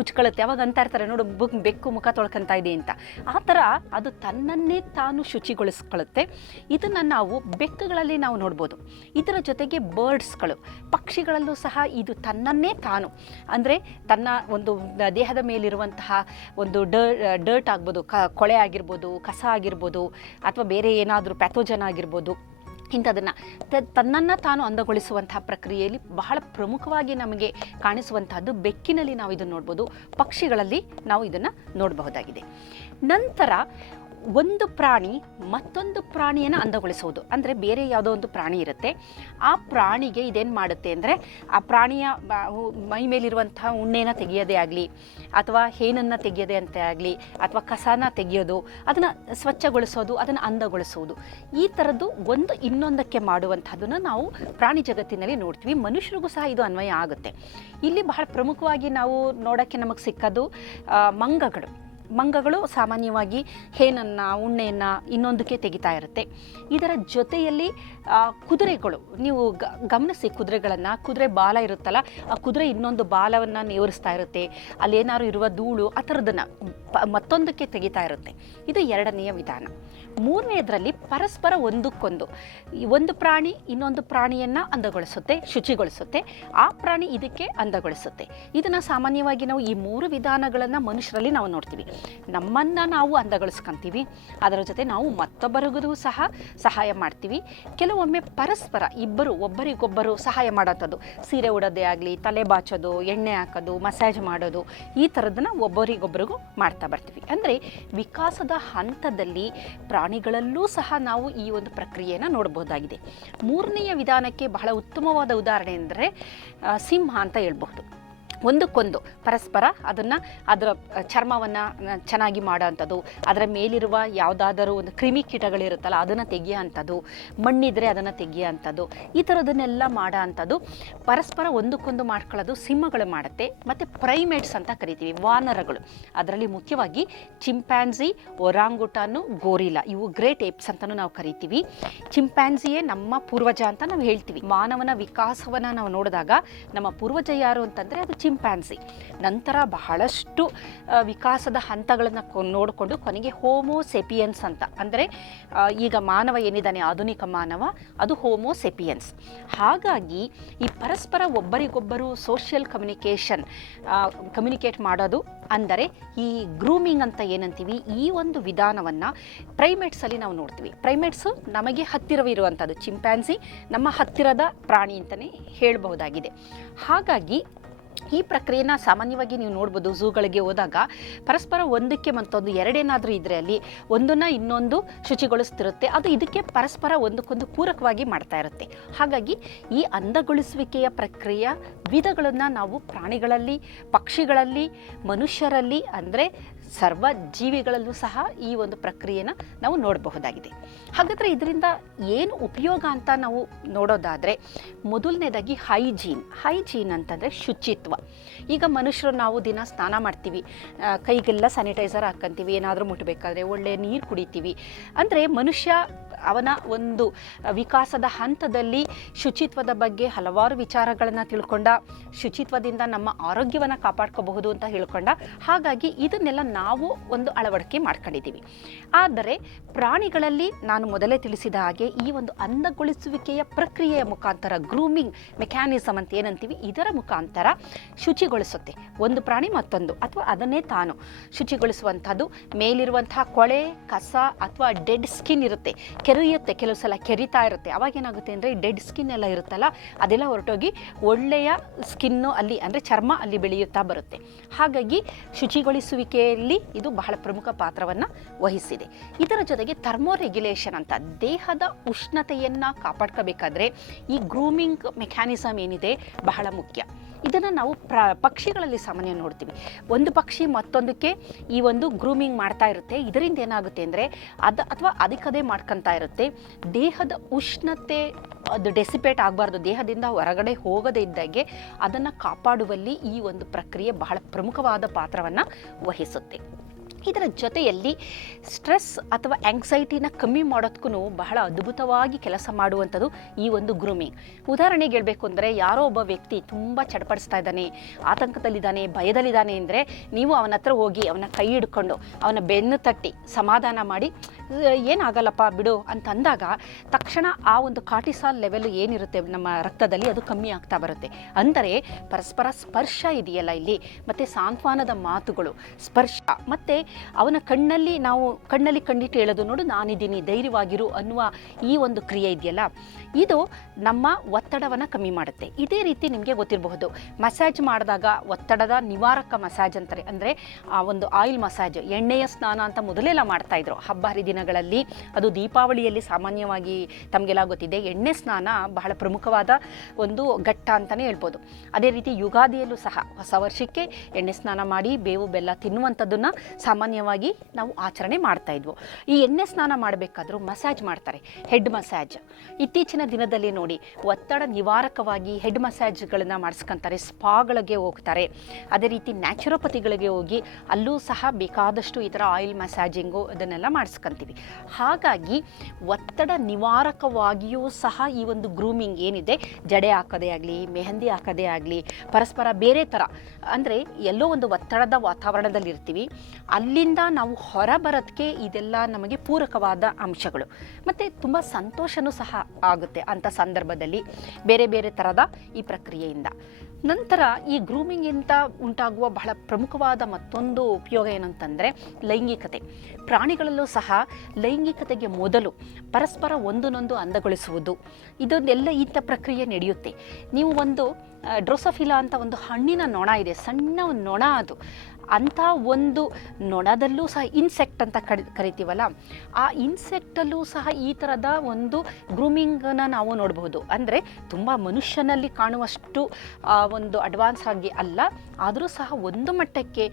ಉಚ್ಕೊಳ್ಳುತ್ತೆ. ಅವಾಗ ಅಂತ ಇರ್ತಾರೆ ನೋಡು ಬುಕ್ ಬೆಕ್ಕು ಮುಖ ತೊಳ್ಕೊಂತ ಇದೆ ಅಂತ. ಆ ಥರ ಅದು ತನ್ನನ್ನೇ ತಾನು ಶುಚಿಗೊಳಿಸ್ಕೊಳ್ಳುತ್ತೆ ಇದನ್ನು ನಾವು ಬೆಕ್ಕುಗಳಲ್ಲಿ ನಾವು ನೋಡ್ಬೋದು. ಇದರ ಜೊತೆಗೆ ಜೊತೆಗೆ ಬರ್ಡ್ಸ್ಗಳು, ಪಕ್ಷಿಗಳಲ್ಲೂ ಸಹ ಇದು ತನ್ನನ್ನೇ ತಾನು. ಅಂದರೆ ತನ್ನ ಒಂದು ದೇಹದ ಮೇಲಿರುವಂತಹ ಒಂದು ಡರ್ಟ್ ಆಗ್ಬೋದು, ಕ, ಕೊಳೆ ಆಗಿರ್ಬೋದು, ಕಸ ಆಗಿರ್ಬೋದು, ಅಥವಾ ಬೇರೆ ಏನಾದರೂ ಪ್ಯಾಥೋಜನ್ ಆಗಿರ್ಬೋದು, ಇಂಥದನ್ನು ತ, ತನ್ನನ್ನು ತಾನು ಅಂದಗೊಳಿಸುವಂತಹ ಪ್ರಕ್ರಿಯೆಯಲ್ಲಿ ಬಹಳ ಪ್ರಮುಖವಾಗಿ ನಮಗೆ ಕಾಣಿಸುವಂತಹದ್ದು ಬೆಕ್ಕಿನಲ್ಲಿ ನಾವು ಇದನ್ನು ನೋಡ್ಬೋದು, ಪಕ್ಷಿಗಳಲ್ಲಿ ನಾವು ಇದನ್ನು ನೋಡಬಹುದಾಗಿದೆ. ನಂತರ ಒಂದು ಪ್ರಾಣಿ ಮತ್ತೊಂದು ಪ್ರಾಣಿಯನ್ನು ಅಂದಗೊಳಿಸುವುದು ಅಂದರೆ ಬೇರೆ ಯಾವುದೋ ಒಂದು ಪ್ರಾಣಿ ಇರುತ್ತೆ. ಆ ಪ್ರಾಣಿಗೆ ಇದೇನು ಮಾಡುತ್ತೆ ಅಂದರೆ ಆ ಪ್ರಾಣಿಯ ಮೈ ಮೇಲಿರುವಂಥ ಉಣ್ಣೆನ ತೆಗೆಯೋದೇ ಆಗಲಿ, ಅಥವಾ ಹೇನನ್ನು ತೆಗೆಯೋದೇ ಅಂತ ಆಗಲಿ, ಅಥವಾ ಕಸನ ತೆಗೆಯೋದು, ಅದನ್ನು ಸ್ವಚ್ಛಗೊಳಿಸೋದು, ಅದನ್ನು ಅಂದಗೊಳಿಸೋದು. ಈ ಥರದ್ದು ಒಂದು ಇನ್ನೊಂದಕ್ಕೆ ಮಾಡುವಂಥದ್ದನ್ನು ನಾವು ಪ್ರಾಣಿ ಜಗತ್ತಿನಲ್ಲಿ ನೋಡ್ತೀವಿ. ಮನುಷ್ಯರಿಗೂ ಸಹ ಇದು ಅನ್ವಯ ಆಗುತ್ತೆ. ಇಲ್ಲಿ ಬಹಳ ಪ್ರಮುಖವಾಗಿ ನಾವು ನೋಡೋಕ್ಕೆ ನಮಗೆ ಸಿಕ್ಕೋದು ಮಂಗಗಳು. ಮಂಗಗಳು ಸಾಮಾನ್ಯವಾಗಿ ಹೇನನ್ನು ಉಣ್ಣೆಯನ್ನು ಇನ್ನೊಂದಕ್ಕೆ ತೆಗಿತಾ ಇರುತ್ತೆ. ಇದರ ಜೊತೆಯಲ್ಲಿ ಕುದುರೆಗಳು, ನೀವು ಗಮನಿಸಿ ಕುದುರೆಗಳನ್ನು, ಕುದುರೆ ಬಾಲ ಇರುತ್ತಲ್ಲ, ಆ ಕುದುರೆ ಇನ್ನೊಂದು ಬಾಲವನ್ನು ನೇವರಿಸ್ತಾ ಇರುತ್ತೆ. ಅಲ್ಲೇನಾದ್ರು ಇರುವ ಧೂಳು, ಆ ಥರದನ್ನು ಮತ್ತೊಂದಕ್ಕೆ ತೆಗಿತಾ ಇರುತ್ತೆ. ಇದು ಎರಡನೆಯ ವಿಧಾನ. ಮೂರನೆಯದರಲ್ಲಿ ಪರಸ್ಪರ ಒಂದಕ್ಕೊಂದು. ಒಂದು ಪ್ರಾಣಿ ಇನ್ನೊಂದು ಪ್ರಾಣಿಯನ್ನು ಅಂದಗೊಳಿಸುತ್ತೆ, ಶುಚಿಗೊಳಿಸುತ್ತೆ. ಆ ಪ್ರಾಣಿ ಇದಕ್ಕೆ ಅಂದಗೊಳಿಸುತ್ತೆ. ಇದನ್ನು ಸಾಮಾನ್ಯವಾಗಿ ನಾವು ಈ ಮೂರು ವಿಧಾನಗಳನ್ನು ಮನುಷ್ಯರಲ್ಲಿ ನಾವು ನೋಡ್ತೀವಿ. ನಮ್ಮನ್ನು ನಾವು ಅಂದಗೊಳಿಸ್ಕೊಂತೀವಿ. ಅದರ ಜೊತೆ ನಾವು ಮತ್ತೊಬ್ಬರಿಗೂ ಸಹ ಸಹಾಯ ಮಾಡ್ತೀವಿ. ಕೆಲವೊಮ್ಮೆ ಪರಸ್ಪರ ಇಬ್ಬರು ಒಬ್ಬರಿಗೊಬ್ಬರು ಸಹಾಯ ಮಾಡೋಂಥದ್ದು ಸೀರೆ ಉಡೋದೇ ಆಗಲಿ, ತಲೆ ಬಾಚೋದು, ಎಣ್ಣೆ ಹಾಕೋದು, ಮಸಾಜ್ ಮಾಡೋದು, ಈ ಥರದನ್ನ ಒಬ್ಬರಿಗೊಬ್ಬರಿಗೂ ಮಾಡ್ತಾ ಬರ್ತೀವಿ. ಅಂದರೆ ವಿಕಾಸದ ಹಂತದಲ್ಲಿ ಪ್ರಾಣಿಗಳಲ್ಲೂ ಸಹ ನಾವು ಈ ಒಂದು ಪ್ರಕ್ರಿಯೆಯನ್ನು ನೋಡಬಹುದಾಗಿದೆ ಮೂರನೆಯ ವಿಧಾನಕ್ಕೆ ಬಹಳ ಉತ್ತಮವಾದ ಉದಾಹರಣೆ ಅಂದರೆ ಸಿಂಹ ಅಂತ ಹೇಳ್ಬಹುದು. ಒಂದಕ್ಕೊಂದು ಪರಸ್ಪರ ಅದನ್ನು, ಅದರ ಚರ್ಮವನ್ನು ಚೆನ್ನಾಗಿ ಮಾಡೋವಂಥದ್ದು, ಅದರ ಮೇಲಿರುವ ಯಾವುದಾದರೂ ಒಂದು ಕ್ರಿಮಿ ಕೀಟಗಳಿರುತ್ತಲ್ಲ, ಅದನ್ನು ತೆಗಿಯೋ ಅಂಥದ್ದು ಮಣ್ಣಿದ್ರೆ ಅದನ್ನು ತೆಗಿಯೋ ಅಂಥದ್ದು ಈ ಥರದನ್ನೆಲ್ಲ ಮಾಡೋ ಅಂಥದ್ದು ಪರಸ್ಪರ ಒಂದಕ್ಕೊಂದು ಮಾಡ್ಕೊಳ್ಳೋದು ಸಿಂಹಗಳು ಮಾಡುತ್ತೆ, ಮತ್ತು ಪ್ರೈಮೇಟ್ಸ್ ಅಂತ ಕರಿತೀವಿ, ವಾನರಗಳು. ಅದರಲ್ಲಿ ಮುಖ್ಯವಾಗಿ ಚಿಂಪ್ಯಾನ್ಸಿ ಒರಾಂಗುಟಾನು ಗೋರಿಲಾ ಇವು ಗ್ರೇಟ್ ಏಪ್ಸ್ ಅಂತಲೂ ನಾವು ಕರಿತೀವಿ. ಚಿಂಪ್ಯಾನ್ಸಿಯೇ ನಮ್ಮ ಪೂರ್ವಜ ಅಂತ ನಾವು ಹೇಳ್ತೀವಿ. ಮಾನವನ ವಿಕಾಸವನ್ನು ನಾವು ನೋಡಿದಾಗ ನಮ್ಮ ಪೂರ್ವಜ ಯಾರು ಅಂತಂದರೆ ಅದು ಚಿಂಪ್ಯಾನ್ಸಿ ನಂತರ ಬಹಳಷ್ಟು ವಿಕಾಸದ ಹಂತಗಳನ್ನು ನೋಡಿಕೊಂಡು ಕೊನೆಗೆ ಹೋಮೋ ಸೆಪಿಯನ್ಸ್ ಅಂತ. ಅಂದರೆ ಈಗ ಮಾನವ ಏನಿದ್ದಾನೆ, ಆಧುನಿಕ ಮಾನವ, ಅದು ಹೋಮೋ ಸೆಪಿಯನ್ಸ್. ಹಾಗಾಗಿ ಈ ಪರಸ್ಪರ ಒಬ್ಬರಿಗೊಬ್ಬರು ಸೋಷಿಯಲ್ ಕಮ್ಯುನಿಕೇಷನ್ ಕಮ್ಯುನಿಕೇಟ್ ಮಾಡೋದು ಅಂದರೆ, ಈ ಗ್ರೂಮಿಂಗ್ ಅಂತ ಏನಂತೀವಿ, ಈ ಒಂದು ವಿಧಾನವನ್ನು ಪ್ರೈಮೇಟ್ಸಲ್ಲಿ ನಾವು ನೋಡ್ತೀವಿ. ಪ್ರೈಮೇಟ್ಸು ನಮಗೆ ಹತ್ತಿರವಿರುವಂಥದ್ದು ಚಿಂಪ್ಯಾನ್ಸಿ ನಮ್ಮ ಹತ್ತಿರದ ಪ್ರಾಣಿ ಅಂತಲೇ ಹೇಳಬಹುದಾಗಿದೆ. ಹಾಗಾಗಿ ಈ ಪ್ರಕ್ರಿಯೆನ ಸಾಮಾನ್ಯವಾಗಿ ನೀವು ನೋಡ್ಬೋದು, ಝೂಗಳಿಗೆ ಹೋದಾಗ ಪರಸ್ಪರ ಒಂದಕ್ಕೆ ಮತ್ತೊಂದು, ಎರಡೇನಾದರೂ ಇದ್ದರೆ ಅಲ್ಲಿ ಒಂದನ್ನು ಇನ್ನೊಂದು ಶುಚಿಗೊಳಿಸ್ತಿರುತ್ತೆ. ಅದು ಇದಕ್ಕೆ ಪರಸ್ಪರ ಒಂದಕ್ಕೊಂದು ಪೂರಕವಾಗಿ ಮಾಡ್ತಾ ಇರುತ್ತೆ. ಹಾಗಾಗಿ ಈ ಅಂದಗೊಳಿಸುವಿಕೆಯ ಪ್ರಕ್ರಿಯೆಯ ವಿಧಗಳನ್ನು ನಾವು ಪ್ರಾಣಿಗಳಲ್ಲಿ, ಪಕ್ಷಿಗಳಲ್ಲಿ, ಮನುಷ್ಯರಲ್ಲಿ, ಅಂದರೆ ಸರ್ವ ಜೀವಿಗಳಲ್ಲೂ ಸಹ ಈ ಒಂದು ಪ್ರಕ್ರಿಯೆನ ನಾವು ನೋಡಬಹುದಾಗಿದೆ. ಹಾಗಾದರೆ ಇದರಿಂದ ಏನು ಉಪಯೋಗ ಅಂತ ನಾವು ನೋಡೋದಾದರೆ ಮೊದಲನೇದಾಗಿ ಹೈಜೀನ್. ಹೈಜೀನ್ ಅಂತಂದರೆ ಶುಚಿತ್ವ. ಈಗ ಮನುಷ್ಯರು ನಾವು ದಿನ ಸ್ನಾನ ಮಾಡ್ತೀವಿ ಕೈಗೆಲ್ಲ ಸ್ಯಾನಿಟೈಸರ್ ಹಾಕ್ಕಂತೀವಿ ಏನಾದರೂ ಮುಟ್ಟಬೇಕಾದ್ರೆ ಒಳ್ಳೆಯ ನೀರು ಕುಡಿತೀವಿ. ಅಂದರೆ ಮನುಷ್ಯ ಅವನ ಒಂದು ವಿಕಾಸದ ಹಂತದಲ್ಲಿ ಶುಚಿತ್ವದ ಬಗ್ಗೆ ಹಲವಾರು ವಿಚಾರಗಳನ್ನು ತಿಳ್ಕೊಂಡ, ಶುಚಿತ್ವದಿಂದ ನಮ್ಮ ಆರೋಗ್ಯವನ್ನು ಕಾಪಾಡ್ಕೋಬಹುದು ಅಂತ ಹೇಳ್ಕೊಂಡ. ಹಾಗಾಗಿ ಇದನ್ನೆಲ್ಲ ನಾವು ಒಂದು ಅಳವಡಿಕೆ ಮಾಡ್ಕೊಂಡಿದ್ದೀವಿ. ಆದರೆ ಪ್ರಾಣಿಗಳಲ್ಲಿ ನಾನು ಮೊದಲೇ ತಿಳಿಸಿದ ಹಾಗೆ ಈ ಒಂದು ಅಂದಗೊಳಿಸುವಿಕೆಯ ಪ್ರಕ್ರಿಯೆಯ ಮುಖಾಂತರ ಗ್ರೂಮಿಂಗ್ ಮೆಕ್ಯಾನಿಸಮ್ ಅಂತ ಏನಂತೀವಿ, ಇದರ ಮುಖಾಂತರ ಶುಚಿಗೊಳಿಸುತ್ತೆ. ಒಂದು ಪ್ರಾಣಿ ಮತ್ತೊಂದು, ಅಥವಾ ಅದನ್ನೇ ತಾನು ಶುಚಿಗೊಳಿಸುವಂಥದ್ದು. ಮೇಲಿರುವಂತಹ ಕೊಳೆ, ಕಸ ಅಥವಾ ಡೆಡ್ ಸ್ಕಿನ್ ಇರುತ್ತೆ. ಕೆರೆಯುತ್ತೆ. ಕೆಲವು ಸಲ ಕೆರಿತಾ ಇರುತ್ತೆ. ಅವಾಗ ಏನಾಗುತ್ತೆ ಅಂದರೆ ಡೆಡ್ ಸ್ಕಿನ್ ಎಲ್ಲ ಇರುತ್ತಲ್ಲ, ಅದೆಲ್ಲ ಹೊರಟೋಗಿ ಒಳ್ಳೆಯ ಸ್ಕಿನ್ನು ಅಲ್ಲಿ ಅಂದರೆ ಚರ್ಮ ಅಲ್ಲಿ ಬೆಳೆಯುತ್ತಾ ಬರುತ್ತೆ. ಹಾಗಾಗಿ ಶುಚಿಗೊಳಿಸುವಿಕೆಯಲ್ಲಿ ಇದು ಬಹಳ ಪ್ರಮುಖ ಪಾತ್ರವನ್ನು ವಹಿಸಿದೆ. ಇದರ ಜೊತೆಗೆ ಥರ್ಮೋ ರೆಗ್ಯುಲೇಷನ್ ಅಂತ, ದೇಹದ ಉಷ್ಣತೆಯನ್ನು ಕಾಪಾಡ್ಕೋಬೇಕಾದ್ರೆ ಈ ಗ್ರೂಮಿಂಗ್ ಮೆಕ್ಯಾನಿಸಮ್ ಏನಿದೆ ಬಹಳ ಮುಖ್ಯ. ಇದನ್ನು ನಾವು ಪ್ರ, ಪಕ್ಷಿಗಳಲ್ಲಿ ಸಾಮಾನ್ಯ ನೋಡ್ತೀವಿ. ಒಂದು ಪಕ್ಷಿ ಮತ್ತೊಂದಕ್ಕೆ ಈ ಒಂದು ಗ್ರೂಮಿಂಗ್ ಮಾಡ್ತಾ ಇರುತ್ತೆ. ಇದರಿಂದ ಏನಾಗುತ್ತೆ ಅಂದರೆ ಅದು ಅಥವಾ ಅದಕ್ಕದೇ ಮಾಡ್ಕೊತಾ ಇರುತ್ತೆ. ದೇಹದ ಉಷ್ಣತೆ ಅದು ಡೆಸಿಪೇಟ್ ಆಗಬಾರ್ದು. ದೇಹದಿಂದ ಹೊರಗಡೆ ಹೋಗದೇ ಇದ್ದಾಗೆ ಅದನ್ನು ಕಾಪಾಡುವಲ್ಲಿ ಈ ಒಂದು ಪ್ರಕ್ರಿಯೆ ಬಹಳ ಪ್ರಮುಖವಾದ ಪಾತ್ರವನ್ನು ವಹಿಸುತ್ತೆ. ಇದರ ಜೊತೆಯಲ್ಲಿ ಸ್ಟ್ರೆಸ್ ಅಥವಾ ಆ್ಯಂಗ್ಸೈಟಿನ ಕಮ್ಮಿ ಮಾಡೋದಕ್ಕೂ ಬಹಳ ಅದ್ಭುತವಾಗಿ ಕೆಲಸ ಮಾಡುವಂಥದ್ದು ಈ ಒಂದು ಗ್ರೂಮಿಂಗ್ ಉದಾಹರಣೆಗೆ ಹೇಳಬೇಕು ಅಂದರೆ ಯಾರೋ ಒಬ್ಬ ವ್ಯಕ್ತಿ ತುಂಬ ಚಡಪಡಿಸ್ತಾ ಇದ್ದಾನೆ, ಆತಂಕದಲ್ಲಿದ್ದಾನೆ, ಭಯದಲ್ಲಿದ್ದಾನೆ ಅಂದರೆ ನೀವು ಅವನ ಹತ್ರ ಹೋಗಿ ಅವನ ಕೈ ಹಿಡ್ಕೊಂಡು ಅವನ ಬೆನ್ನು ತಟ್ಟಿ ಸಮಾಧಾನ ಮಾಡಿ ಏನಾಗಲ್ಲಪ್ಪ ಬಿಡು ಅಂತ ಅಂದಾಗ ತಕ್ಷಣ ಆ ಒಂದು ಕಾಟಿಸಾಲ್ ಲೆವೆಲ್ ಏನಿರುತ್ತೆ ನಮ್ಮ ರಕ್ತದಲ್ಲಿ ಅದು ಕಮ್ಮಿ ಆಗ್ತಾ ಬರುತ್ತೆ. ಅಂದರೆ ಪರಸ್ಪರ ಸ್ಪರ್ಶ ಇದೆಯಲ್ಲ ಇಲ್ಲಿ, ಮತ್ತು ಸಾಂತ್ವನದ ಮಾತುಗಳು, ಸ್ಪರ್ಶ, ಮತ್ತು ಅವನ ಕಣ್ಣಲ್ಲಿ ನಾವು ಕಣ್ಣಲ್ಲಿ ಕಣ್ಣಿಟ್ಟು ಹೇಳೋದು ನೋಡು, ನಾನಿದ್ದೀನಿ, ಧೈರ್ಯವಾಗಿರು ಅನ್ನುವ ಈ ಒಂದು ಕ್ರಿಯೆ ಇದೆಯಲ್ಲ, ಇದು ನಮ್ಮ ಒತ್ತಡವನ್ನು ಕಮ್ಮಿ ಮಾಡುತ್ತೆ. ಇದೇ ರೀತಿ ನಿಮಗೆ ಗೊತ್ತಿರಬಹುದು, ಮಸಾಜ್ ಮಾಡಿದಾಗ ಒತ್ತಡದ ನಿವಾರಕ ಮಸಾಜ್ ಅಂತಾರೆ, ಅಂದರೆ ಆ ಒಂದು ಆಯಿಲ್ ಮಸಾಜ್, ಎಣ್ಣೆಯ ಸ್ನಾನ ಅಂತ ಮೊದಲೆಲ್ಲ ಮಾಡ್ತಾ ಇದ್ರು. ಹಬ್ಬ ಹರಿದಿನಗಳಲ್ಲಿ ಅದು ದೀಪಾವಳಿಯಲ್ಲಿ ಸಾಮಾನ್ಯವಾಗಿ ತಮಗೆಲ್ಲ ಗೊತ್ತಿದೆ, ಎಣ್ಣೆ ಸ್ನಾನ ಬಹಳ ಪ್ರಮುಖವಾದ ಒಂದು ಘಟ್ಟ ಅಂತಲೇ ಹೇಳ್ಬೋದು. ಅದೇ ರೀತಿ ಯುಗಾದಿಯಲ್ಲೂ ಸಹ ಹೊಸ ವರ್ಷಕ್ಕೆ ಎಣ್ಣೆ ಸ್ನಾನ ಮಾಡಿ, ಬೇವು, ಬೆಲ್ಲ ತಿನ್ನುವಂಥದ್ದನ್ನು ಸಾಮಾನ್ಯವಾಗಿ ನಾವು ಆಚರಣೆ ಮಾಡ್ತಾ ಇದ್ವು. ಈ ಎಣ್ಣೆ ಸ್ನಾನ ಮಾಡಬೇಕಾದ್ರೂ ಮಸಾಜ್ ಮಾಡ್ತಾರೆ ಹೆಡ್ ಮಸಾಜ್ ಇತ್ತೀಚಿನ ದಿನದಲ್ಲಿ ನೋಡಿ, ಒತ್ತಡ ನಿವಾರಕವಾಗಿ ಹೆಡ್ ಮಸಾಜ್ಗಳನ್ನು ಮಾಡಿಸ್ಕೊಂತಾರೆ ಸ್ಪಾಗಳಿಗೆ ಹೋಗ್ತಾರೆ. ಅದೇ ರೀತಿ ನ್ಯಾಚುರೋಪತಿಗಳಿಗೆ ಹೋಗಿ ಅಲ್ಲೂ ಸಹ ಬೇಕಾದಷ್ಟು ಈ ಥರ ಆಯಿಲ್ ಮಸಾಜಿಂಗು ಅದನ್ನೆಲ್ಲ ಮಾಡಿಸ್ಕೊಂತೀವಿ. ಹಾಗಾಗಿ ಒತ್ತಡ ನಿವಾರಕವಾಗಿಯೂ ಸಹ ಈ ಒಂದು ಗ್ರೂಮಿಂಗ್ ಏನಿದೆ, ಜಡೆ ಹಾಕೋದೇ ಆಗಲಿ, ಮೆಹಂದಿ ಹಾಕೋದೇ ಆಗಲಿ, ಪರಸ್ಪರ ಬೇರೆ ಥರ ಅಂದರೆ ಎಲ್ಲೋ ಒಂದು ಒತ್ತಡದ ವಾತಾವರಣದಲ್ಲಿ ಇರ್ತೀವಿ ಅಲ್ಲಿಂದ ನಾವು ಹೊರ ಬರೋದಕ್ಕೆ ಇದೆಲ್ಲ ನಮಗೆ ಪೂರಕವಾದ ಅಂಶಗಳು. ಮತ್ತು ತುಂಬ ಸಂತೋಷನೂ ಸಹ ಆಗುತ್ತೆ ಅಂಥ ಸಂದರ್ಭದಲ್ಲಿ ಬೇರೆ ಬೇರೆ ಥರದ ಈ ಪ್ರಕ್ರಿಯೆಯಿಂದ. ನಂತರ ಈ ಗ್ರೂಮಿಂಗಿಂದ ಉಂಟಾಗುವ ಬಹಳ ಪ್ರಮುಖವಾದ ಮತ್ತೊಂದು ಉಪಯೋಗ ಏನಂತಂದರೆ ಲೈಂಗಿಕತೆ. ಪ್ರಾಣಿಗಳಲ್ಲೂ ಸಹ ಲೈಂಗಿಕತೆಗೆ ಮೊದಲು ಪರಸ್ಪರ ಒಂದನ್ನೊಂದು ಅಂದಗೊಳಿಸುವುದು. ಇದೊಂದೆಲ್ಲ ಇಂಥ ಪ್ರಕ್ರಿಯೆ ನಡೆಯುತ್ತೆ. ನೀವು ಒಂದು ಡ್ರೋಸಫಿಲಾ ಅಂತ ಒಂದು ಹಣ್ಣಿನ ನೊಣ ಇದೆ, ಸಣ್ಣ ಒಂದು ನೊಣ ಅದು. ಅಂಥ ಒಂದು ನೊಣದಲ್ಲೂ ಸಹ ಇನ್ಸೆಕ್ಟ್ ಅಂತ ಕರಿ ಕರಿತೀವಲ್ಲ, ಆ ಇನ್ಸೆಕ್ಟಲ್ಲೂ ಸಹ ಈ ಥರದ ಒಂದು ಗ್ರೂಮಿಂಗನ್ನು ನಾವು ನೋಡಬಹುದು ಅಂದರೆ ತುಂಬ ಮನುಷ್ಯನಲ್ಲಿ ಕಾಣುವಷ್ಟು ಒಂದು ಅಡ್ವಾನ್ಸ್ ಆಗಿ ಅಲ್ಲ, ಆದರೂ ಸಹ ಒಂದು ಮಟ್ಟಕ್ಕೆ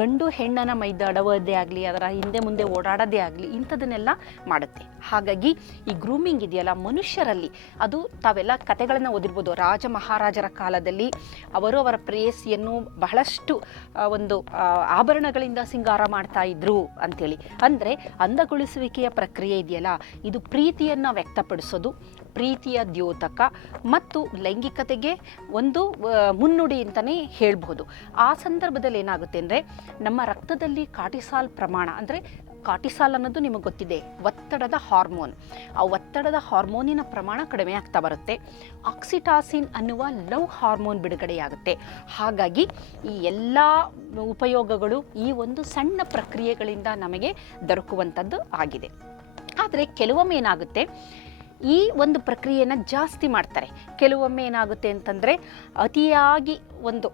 ಗಂಡು ಹೆಣ್ಣನ್ನು ಮೈದಾಡುವುದೇ ಆಗಲಿ, ಅದರ ಹಿಂದೆ ಮುಂದೆ ಓಡಾಡೋದೇ ಆಗಲಿ, ಇಂಥದನ್ನೆಲ್ಲ ಮಾಡುತ್ತೆ. ಹಾಗಾಗಿ ಈ ಗ್ರೂಮಿಂಗ್ ಇದೆಯಲ್ಲ ಮನುಷ್ಯರಲ್ಲಿ, ಅದು ತಾವೆಲ್ಲ ಕತೆಗಳನ್ನು ಓದಿರ್ಬೋದು. ರಾಜ ಮಹಾರಾಜರ ಕಾಲದಲ್ಲಿ ಅವರು ಅವರ ಪ್ರೇಯಸಿಯನ್ನು ಬಹಳಷ್ಟು ಒಂದು ಆಭರಣಗಳಿಂದ ಸಿಂಗಾರ ಮಾಡ್ತಾ ಇದ್ರು ಅಂತೇಳಿ. ಅಂದರೆ ಅಂದಗೊಳಿಸುವಿಕೆಯ ಪ್ರಕ್ರಿಯೆ ಇದೆಯಲ್ಲ, ಇದು ಪ್ರೀತಿಯನ್ನು ವ್ಯಕ್ತಪಡಿಸೋದು, ಪ್ರೀತಿಯ ದ್ಯೋತಕ ಮತ್ತು ಲೈಂಗಿಕತೆಗೆ ಒಂದು ಮುನ್ನುಡಿ ಅಂತಲೇ ಹೇಳ್ಬೋದು ಆ ಸಂದರ್ಭದಲ್ಲಿ ಏನಾಗುತ್ತೆ ಅಂದರೆ, ನಮ್ಮ ರಕ್ತದಲ್ಲಿ ಕಾಟಿಸಾಲ್ ಪ್ರಮಾಣ, ಅಂದರೆ ಕಾರ್ಟಿಸಾಲ್ ಅನ್ನೋದು ನಿಮಗೆ ಗೊತ್ತಿದೆ, ಒತ್ತಡದ ಹಾರ್ಮೋನ್. ಆ ಒತ್ತಡದ ಹಾರ್ಮೋನಿನ ಪ್ರಮಾಣ ಕಡಿಮೆ ಆಗ್ತಾ ಬರುತ್ತೆ. ಆಕ್ಸಿಟಾಸಿನ್ ಅನ್ನುವ ಲವ್ ಹಾರ್ಮೋನ್ ಬಿಡುಗಡೆಯಾಗುತ್ತೆ. ಹಾಗಾಗಿ ಈ ಎಲ್ಲ ಉಪಯೋಗಗಳು ಈ ಒಂದು ಸಣ್ಣ ಪ್ರಕ್ರಿಯೆಗಳಿಂದ ನಮಗೆ ದೊರಕುವಂಥದ್ದು ಆಗಿದೆ. ಆದರೆ ಕೆಲವೊಮ್ಮೆ ಏನಾಗುತ್ತೆ ಈ ಒಂದು ಪ್ರಕ್ರಿಯೆನ ಜಾಸ್ತಿ ಮಾಡ್ತಾರೆ. ಕೆಲವೊಮ್ಮೆ ಏನಾಗುತ್ತೆ ಅಂತಂದರೆ ಅತಿಯಾಗಿ ಒಂದು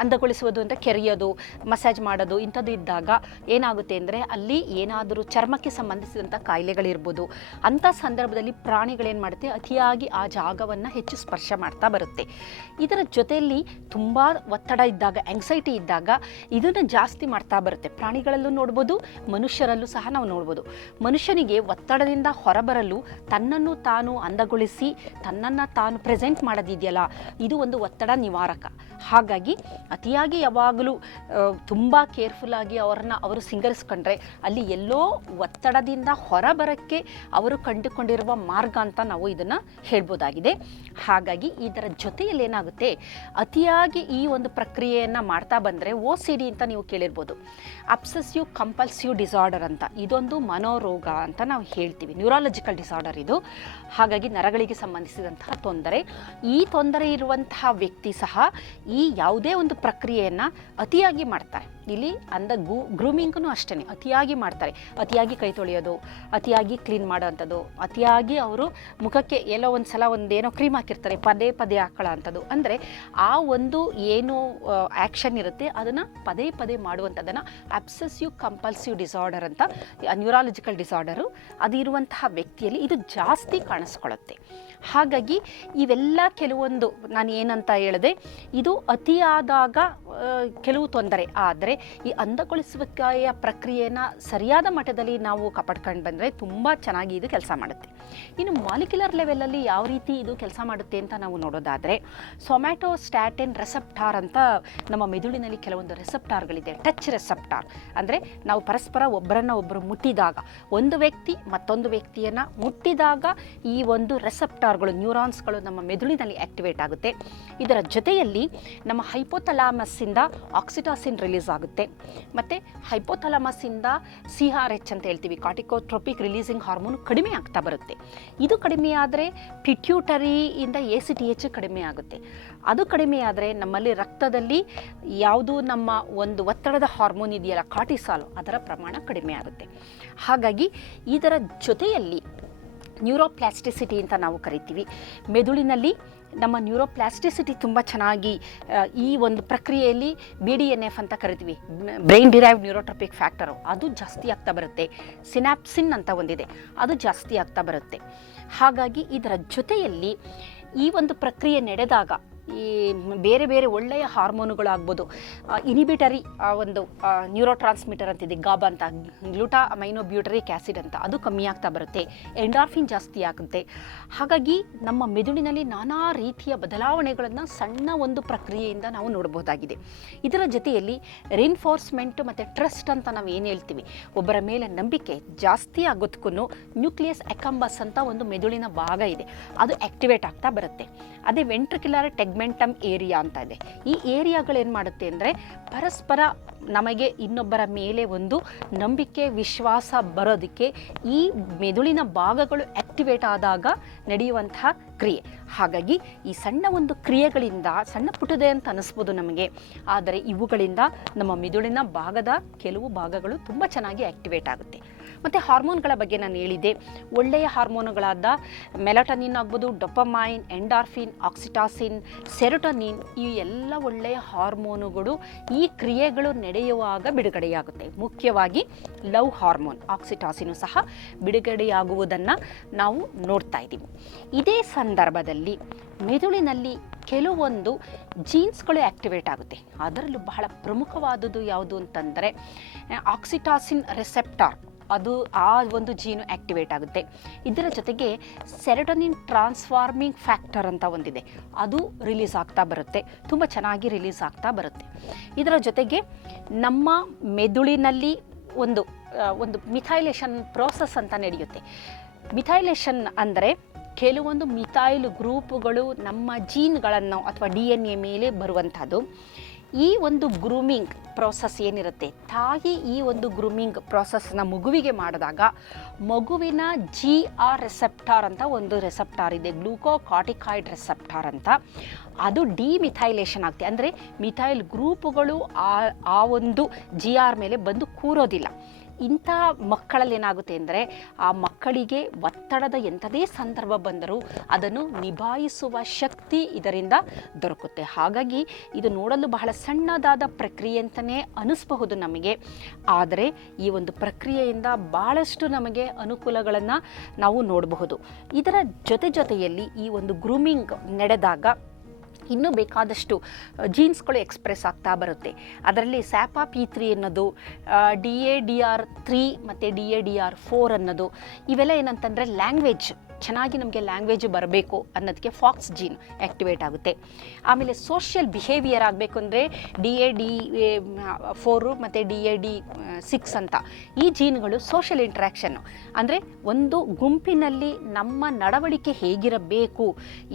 ಅಂದಗೊಳಿಸುವುದು ಅಂತ ಕೆರೆಯೋದು, ಮಸಾಜ್ ಮಾಡೋದು ಇಂಥದ್ದು ಇದ್ದಾಗ ಏನಾಗುತ್ತೆ ಅಂದರೆ ಅಲ್ಲಿ ಏನಾದರೂ ಚರ್ಮಕ್ಕೆ ಸಂಬಂಧಿಸಿದಂಥ ಕಾಯಿಲೆಗಳಿರ್ಬೋದು, ಅಂಥ ಸಂದರ್ಭದಲ್ಲಿ ಪ್ರಾಣಿಗಳೇನು ಮಾಡುತ್ತೆ, ಅತಿಯಾಗಿ ಆ ಜಾಗವನ್ನು ಹೆಚ್ಚು ಸ್ಪರ್ಶ ಮಾಡ್ತಾ ಬರುತ್ತೆ. ಇದರ ಜೊತೆಯಲ್ಲಿ ತುಂಬ ಒತ್ತಡ ಇದ್ದಾಗ ಆ್ಯಂಗ್ಸೈಟಿ ಇದ್ದಾಗ ಇದನ್ನು ಜಾಸ್ತಿ ಮಾಡ್ತಾ ಬರುತ್ತೆ. ಪ್ರಾಣಿಗಳಲ್ಲೂ ನೋಡ್ಬೋದು, ಮನುಷ್ಯರಲ್ಲೂ ಸಹ ನಾವು ನೋಡ್ಬೋದು. ಮನುಷ್ಯನಿಗೆ ಒತ್ತಡದಿಂದ ಹೊರಬರಲು ತನ್ನನ್ನು ತಾನು ಅಂದಗೊಳಿಸಿ ತನ್ನನ್ನು ತಾನು ಪ್ರೆಸೆಂಟ್ ಮಾಡೋದಿದೆಯಲ್ಲ, ಇದು ಒಂದು ಒತ್ತಡ ನಿವಾರಕ. ಹಾಗಾಗಿ ಅತಿಯಾಗಿ ಯಾವಾಗಲೂ ತುಂಬ ಕೇರ್ಫುಲ್ಲಾಗಿ ಅವರನ್ನು ಅವರು ಸಿಂಗರಿಸ್ಕೊಂಡ್ರೆ ಅಲ್ಲಿ ಎಲ್ಲೋ ಒತ್ತಡದಿಂದ ಹೊರಬರಕ್ಕೆ ಅವರು ಕಂಡುಕೊಂಡಿರುವ ಮಾರ್ಗ ಅಂತ ನಾವು ಇದನ್ನು ಹೇಳ್ಬೋದಾಗಿದೆ. ಹಾಗಾಗಿ ಇದರ ಜೊತೆಯಲ್ಲಿ ಏನಾಗುತ್ತೆ, ಅತಿಯಾಗಿ ಈ ಒಂದು ಪ್ರಕ್ರಿಯೆಯನ್ನು ಮಾಡ್ತಾ ಬಂದರೆ ಓ ಸಿ ಡಿ ಅಂತ ನೀವು ಕೇಳಿರ್ಬೋದು. ಅಬ್ಸೆಸಿವ್ ಕಂಪಲ್ಸಿವ್ ಡಿಸಾರ್ಡರ್ ಅಂತ, ಇದೊಂದು ಮನೋರೋಗ ಅಂತ ನಾವು ಹೇಳ್ತೀವಿ. ನ್ಯೂರಾಲಜಿಕಲ್ ಡಿಸಾರ್ಡರ್ ಇದು. ಹಾಗಾಗಿ ನರಗಳಿಗೆ ಸಂಬಂಧಿಸಿದಂತಹ ತೊಂದರೆ. ಈ ತೊಂದರೆ ಇರುವಂತಹ ವ್ಯಕ್ತಿ ಸಹ ಈ ಯಾವುದೇ ಒಂದು ಪ್ರಕ್ರಿಯೆಯನ್ನು ಅತಿಯಾಗಿ ಮಾಡ್ತಾರೆ ಇಲ್ಲಿ ಅಂದ ಗು ಗ್ರೂಮಿಂಗ್ನು ಅಷ್ಟೇ ಅತಿಯಾಗಿ ಮಾಡ್ತಾರೆ. ಅತಿಯಾಗಿ ಕೈ ತೊಳೆಯೋದು, ಅತಿಯಾಗಿ ಕ್ಲೀನ್ ಮಾಡೋವಂಥದ್ದು, ಅತಿಯಾಗಿ ಅವರು ಮುಖಕ್ಕೆ ಎಲ್ಲೋ ಒಂದು ಸಲ ಒಂದೇನೋ ಕ್ರೀಮ್ ಹಾಕಿರ್ತಾರೆ, ಪದೇ ಪದೇ ಹಾಕೊಳ್ಳೋ ಅಂಥದ್ದು ಅಂದರೆ ಆ ಒಂದು ಏನು ಆ್ಯಕ್ಷನ್ ಇರುತ್ತೆ, ಅದನ್ನು ಪದೇ ಪದೇ ಮಾಡುವಂಥದ್ದನ್ನು ಅಬ್ಸೆಸಿವ್ ಕಂಪಲ್ಸಿವ್ ಡಿಸಾರ್ಡರ್ ಅಂತ ನ್ಯೂರಾಲಜಿಕಲ್ ಡಿಸಾರ್ಡರು ಅದು ಇರುವಂತಹ ವ್ಯಕ್ತಿಯಲ್ಲಿ ಇದು ಜಾಸ್ತಿ ಕಾಣಿಸ್ಕೊಳ್ಳುತ್ತೆ. ಹಾಗಾಗಿ ಇವೆಲ್ಲ ಕೆಲವೊಂದು ನಾನು ಏನಂತ ಹೇಳಿದೆ, ಇದು ಅತಿಯಾದಾಗ ಕೆಲವು ತೊಂದರೆ. ಆದರೆ ಈ ಅಂದಗೊಳಿಸುವಿಕೆಯ ಪ್ರಕ್ರಿಯೆನ ಸರಿಯಾದ ಮಟ್ಟದಲ್ಲಿ ನಾವು ಕಾಪಾಡ್ಕೊಂಡು ಬಂದರೆ ತುಂಬ ಚೆನ್ನಾಗಿ ಇದು ಕೆಲಸ ಮಾಡುತ್ತೆ. ಇನ್ನು ಮಾಲಿಕ್ಯುಲರ್ ಲೆವೆಲಲ್ಲಿ ಯಾವ ರೀತಿ ಇದು ಕೆಲಸ ಮಾಡುತ್ತೆ ಅಂತ ನಾವು ನೋಡೋದಾದರೆ ಸೊಮ್ಯಾಟೊ ಸ್ಟ್ಯಾಟಿನ್ ರೆಸೆಪ್ಟಾರ್ ಅಂತ ನಮ್ಮ ಮೆದುಳಿನಲ್ಲಿ ಕೆಲವೊಂದು ರೆಸೆಪ್ಟಾರ್ಗಳಿದೆ ಟಚ್ ರೆಸೆಪ್ಟಾರ್ ಅಂದರೆ ನಾವು ಪರಸ್ಪರ ಒಬ್ಬರನ್ನ ಒಬ್ಬರು ಮುಟ್ಟಿದಾಗ, ಒಂದು ವ್ಯಕ್ತಿ ಮತ್ತೊಂದು ವ್ಯಕ್ತಿಯನ್ನು ಮುಟ್ಟಿದಾಗ ಈ ಒಂದು ರೆಸೆಪ್ಟಾರ್ಗಳು ನ್ಯೂರಾನ್ಸ್ಗಳು ನಮ್ಮ ಮೆದುಳಿನಲ್ಲಿ ಆಕ್ಟಿವೇಟ್ ಆಗುತ್ತೆ. ಇದರ ಜೊತೆಯಲ್ಲಿ ನಮ್ಮ ಹೈಪೋಥಲಾಮಸ್ಸಿಂದ ಆಕ್ಸಿಟಾಸಿನ್ ರಿಲೀಸ್ ಆಗುತ್ತೆ. ಮತ್ತು ಹೈಪೋಥಲಾಮಸ್ಸಿಂದ ಸಿ ಆರ್ ಎಚ್ ಅಂತ ಹೇಳ್ತೀವಿ, ಕಾರ್ಟಿಕೋಟ್ರೋಪಿಕ್ ರಿಲೀಸಿಂಗ್ ಹಾರ್ಮೋನ್ ಕಡಿಮೆ ಆಗ್ತಾ ಬರುತ್ತೆ. ಇದು ಕಡಿಮೆ ಆದರೆ ಪಿಟ್ಯೂಟರಿಯಿಂದ ಎ ಸಿ ಟಿ ಎಚ್ ಕಡಿಮೆ ಆಗುತ್ತೆ. ಅದು ಕಡಿಮೆ ಆದರೆ ನಮ್ಮಲ್ಲಿ ರಕ್ತದಲ್ಲಿ ಯಾವುದು ನಮ್ಮ ಒಂದು ಒತ್ತಡದ ಹಾರ್ಮೋನ್ ಇದೆಯಲ್ಲ ಕಾಟಿಸಾಲು ಅದರ ಪ್ರಮಾಣ ಕಡಿಮೆ ಆಗುತ್ತೆ. ಹಾಗಾಗಿ ಇದರ ಜೊತೆಯಲ್ಲಿ ನ್ಯೂರೋಪ್ಲಾಸ್ಟಿಸಿಟಿ ಅಂತ ನಾವು ಕರಿತೀವಿ. ಮೆದುಳಿನಲ್ಲಿ ನಮ್ಮ ನ್ಯೂರೋಪ್ಲಾಸ್ಟಿಸಿಟಿ ತುಂಬ ಚೆನ್ನಾಗಿ ಈ ಒಂದು ಪ್ರಕ್ರಿಯೆಯಲ್ಲಿ ಬಿ ಡಿ ಎನ್ ಎಫ್ ಅಂತ ಕರಿತೀವಿ. Brain derive neurotrophic factor. ಅದು ಜಾಸ್ತಿ ಆಗ್ತಾ ಬರುತ್ತೆ. ಸಿನಾಪ್ಸಿನ್ ಅಂತ ಒಂದಿದೆ. ಅದು ಜಾಸ್ತಿ ಆಗ್ತಾ ಬರುತ್ತೆ. ಹಾಗಾಗಿ ಇದರ ಜೊತೆಯಲ್ಲಿ ಈ ಒಂದು ಪ್ರಕ್ರಿಯೆ ನಡೆದಾಗ ಈ ಬೇರೆ ಬೇರೆ ಒಳ್ಳೆಯ ಹಾರ್ಮೋನುಗಳಾಗ್ಬೋದು. ಇನಿಬಿಟರಿ ಒಂದು ನ್ಯೂರೋ ಟ್ರಾನ್ಸ್ಮಿಟರ್ ಅಂತಿದೆ ಗಾಬಾ ಅಂತ. ಗ್ಲೂಟಾ ಮೈನೋಬ್ಯೂಟರಿಕ್ ಆ್ಯಸಿಡ್ ಅಂತ. ಅದು ಕಮ್ಮಿ ಆಗ್ತಾ ಬರುತ್ತೆ. ಎಂಡಾರ್ಫಿನ್ ಜಾಸ್ತಿ ಆಗುತ್ತೆ. ಹಾಗಾಗಿ ನಮ್ಮ ಮೆದುಳಿನಲ್ಲಿ ನಾನಾ ರೀತಿಯ ಬದಲಾವಣೆಗಳನ್ನು ಸಣ್ಣ ಒಂದು ಪ್ರಕ್ರಿಯೆಯಿಂದ ನಾವು ನೋಡಬಹುದಾಗಿದೆ ಇದರ ಜೊತೆಯಲ್ಲಿ ರಿನ್ಫೋರ್ಸ್ಮೆಂಟ್ ಮತ್ತು ಟ್ರಸ್ಟ್ ಅಂತ ನಾವು ಏನು ಹೇಳ್ತೀವಿ? ಒಬ್ಬರ ಮೇಲೆ ನಂಬಿಕೆ ಜಾಸ್ತಿ ಆಗೋದಕ್ಕೂ ನ್ಯೂಕ್ಲಿಯಸ್ ಎಕಂಬಸ್ ಅಂತ ಒಂದು ಮೆದುಳಿನ ಭಾಗ ಇದೆ. ಅದು ಆಕ್ಟಿವೇಟ್ ಆಗ್ತಾ ಬರುತ್ತೆ. ಅದೇ ವೆಂಟ್ರಿಕ್ಯುಲರ್ ಟೆಗ್ಮೆಂಟಮ್ ಏರಿಯಾ ಅಂತ ಇದೆ. ಈ ಏರಿಯಾಗಳೇನು ಮಾಡುತ್ತೆ ಅಂದರೆ ಪರಸ್ಪರ ನಮಗೆ ಇನ್ನೊಬ್ಬರ ಮೇಲೆ ಒಂದು ನಂಬಿಕೆ, ವಿಶ್ವಾಸ ಬರೋದಕ್ಕೆ ಈ ಮೆದುಳಿನ ಭಾಗಗಳು ಆಕ್ಟಿವೇಟ್ ಆದಾಗ ನಡೆಯುವಂತಹ ಕ್ರಿಯೆ. ಹಾಗಾಗಿ ಈ ಸಣ್ಣ ಒಂದು ಕ್ರಿಯೆಗಳಿಂದ, ಸಣ್ಣ ಪುಟದೆ ಅಂತ ಅನಿಸ್ಬೋದು ನಮಗೆ. ಆದರೆ ಇವುಗಳಿಂದ ನಮ್ಮ ಮೆದುಳಿನ ಭಾಗದ ಕೆಲವು ಭಾಗಗಳು ತುಂಬ ಚೆನ್ನಾಗಿ ಆಕ್ಟಿವೇಟ್ ಆಗುತ್ತೆ. ಮತ್ತು ಹಾರ್ಮೋನ್ಗಳ ಬಗ್ಗೆ ನಾನು ಹೇಳಿದ್ದೆ. ಒಳ್ಳೆಯ ಹಾರ್ಮೋನುಗಳಾದ ಮೆಲಟನಿನ್ ಆಗ್ಬೋದು, ಡೊಪಮೈನ್, ಎಂಡಾರ್ಫಿನ್, ಆಕ್ಸಿಟಾಸಿನ್, ಸೆರೋಟನಿನ್ ಈ ಎಲ್ಲ ಒಳ್ಳೆಯ ಹಾರ್ಮೋನುಗಳು ಈ ಕ್ರಿಯೆಗಳು ನಡೆಯುವಾಗ ಬಿಡುಗಡೆಯಾಗುತ್ತೆ. ಮುಖ್ಯವಾಗಿ ಲವ್ ಹಾರ್ಮೋನ್, ಆಕ್ಸಿಟಾಸಿನು ಸಹ ಬಿಡುಗಡೆಯಾಗುವುದನ್ನು ನಾವು ನೋಡ್ತಾ ಇದ್ದೀವಿ. ಇದೇ ಸಂದರ್ಭದಲ್ಲಿ ಮೆದುಳಿನಲ್ಲಿ ಕೆಲವೊಂದು ಜೀನ್ಸ್ಗಳು ಆ್ಯಕ್ಟಿವೇಟ್ ಆಗುತ್ತೆ. ಅದರಲ್ಲೂ ಬಹಳ ಪ್ರಮುಖವಾದದ್ದು ಯಾವುದು ಅಂತಂದರೆ, ಆಕ್ಸಿಟಾಸಿನ್ ರೆಸೆಪ್ಟಾರ್. ಅದು ಆ ಒಂದು ಜೀನು ಆ್ಯಕ್ಟಿವೇಟ್ ಆಗುತ್ತೆ. ಇದರ ಜೊತೆಗೆ ಸೆರೆಟನಿನ್ ಟ್ರಾನ್ಸ್ಫಾರ್ಮಿಂಗ್ ಫ್ಯಾಕ್ಟರ್ ಅಂತ ಒಂದಿದೆ. ಅದು ರಿಲೀಸ್ ಆಗ್ತಾ ಬರುತ್ತೆ. ತುಂಬ ಚೆನ್ನಾಗಿ ರಿಲೀಸ್ ಆಗ್ತಾ ಬರುತ್ತೆ. ಇದರ ಜೊತೆಗೆ ನಮ್ಮ ಮೆದುಳಿನಲ್ಲಿ ಒಂದು ಒಂದು ಮಿಥೈಲೇಷನ್ ಪ್ರೋಸೆಸ್ ಅಂತ ನಡೆಯುತ್ತೆ. ಮಿಥೈಲೇಷನ್ ಅಂದರೆ ಕೆಲವೊಂದು ಮಿಥೈಲ್ ಗ್ರೂಪುಗಳು ನಮ್ಮ ಜೀನ್ಗಳನ್ನು ಅಥವಾ ಡಿ ಎನ್ ಎ ಮೇಲೆ ಬರುವಂಥದ್ದು. ಈ ಒಂದು ಗ್ರೂಮಿಂಗ್ ಪ್ರೋಸೆಸ್ ಏನಿರುತ್ತೆ? ತಾಯಿ ಈ ಒಂದು ಗ್ರೂಮಿಂಗ್ ಪ್ರೋಸೆಸ್ನ ಮಗುವಿಗೆ ಮಾಡಿದಾಗ ಮಗುವಿನ ಜಿ ಆರ್ ರೆಸೆಪ್ಟಾರ್ ಅಂತ ಒಂದು ರೆಸೆಪ್ಟಾರ್ ಇದೆ ಗ್ಲೂಕೋಕಾಟಿಕಾಯ್ಡ್ ರೆಸೆಪ್ಟಾರ್ ಅಂತ. ಅದು ಡಿಮಿಥೈಲೇಷನ್ ಆಗುತ್ತೆ ಅಂದರೆ ಮಿಥೈಲ್ ಗ್ರೂಪುಗಳು ಆ ಆ ಒಂದು ಜಿ ಆರ್ ಮೇಲೆ ಬಂದು ಕೂರೋದಿಲ್ಲ. ಇಂಥ ಮಕ್ಕಳಲ್ಲಿ ಏನಾಗುತ್ತೆ ಅಂದರೆ ಆ ಮಕ್ಕಳಿಗೆ ಒತ್ತಡದ ಎಂಥದೇ ಸಂದರ್ಭ ಬಂದರೂ ಅದನ್ನು ನಿಭಾಯಿಸುವ ಶಕ್ತಿ ಇದರಿಂದ ದೊರಕುತ್ತೆ. ಹಾಗಾಗಿ ಇದು ನೋಡಲು ಬಹಳ ಸಣ್ಣದಾದ ಪ್ರಕ್ರಿಯೆ ಅಂತಲೇ ಅನಿಸ್ಬಹುದು ನಮಗೆ. ಆದರೆ ಈ ಒಂದು ಪ್ರಕ್ರಿಯೆಯಿಂದ ಭಾಳಷ್ಟು ನಮಗೆ ಅನುಕೂಲಗಳನ್ನು ನಾವು ನೋಡಬಹುದು. ಇದರ ಜೊತೆ ಜೊತೆಯಲ್ಲಿ ಈ ಒಂದು ಗ್ರೂಮಿಂಗ್ ನಡೆದಾಗ ಇನ್ನೂ ಬೇಕಾದಷ್ಟು ಜೀನ್ಸ್ಗಳು ಎಕ್ಸ್ಪ್ರೆಸ್ ಆಗ್ತಾ ಬರುತ್ತೆ. ಅದರಲ್ಲಿ ಸ್ಯಾಪಾ ಪಿ ತ್ರೀ ಅನ್ನೋದು D A D R three ಮತ್ತು D A D R four ಅನ್ನೋದು, ಇವೆಲ್ಲ ಏನಂತಂದರೆ ಲ್ಯಾಂಗ್ವೇಜ್ ಚೆನ್ನಾಗಿ ನಮಗೆ ಲ್ಯಾಂಗ್ವೇಜ್ ಬರಬೇಕು ಅನ್ನೋದಕ್ಕೆ ಫಾಕ್ಸ್ ಜೀನ್ ಆ್ಯಕ್ಟಿವೇಟ್ ಆಗುತ್ತೆ. ಆಮೇಲೆ ಸೋಷಿಯಲ್ ಬಿಹೇವಿಯರ್ ಆಗಬೇಕು ಅಂದರೆ ಡಿ ಎ ಡಿ ಫೋರು ಮತ್ತು ಡಿ ಎ ಡಿ ಸಿಕ್ಸ್ ಅಂತ. ಈ ಜೀನ್ಗಳು ಸೋಷಿಯಲ್ ಇಂಟ್ರ್ಯಾಕ್ಷನ್ನು ಅಂದರೆ ಒಂದು ಗುಂಪಿನಲ್ಲಿ ನಮ್ಮ ನಡವಳಿಕೆ ಹೇಗಿರಬೇಕು,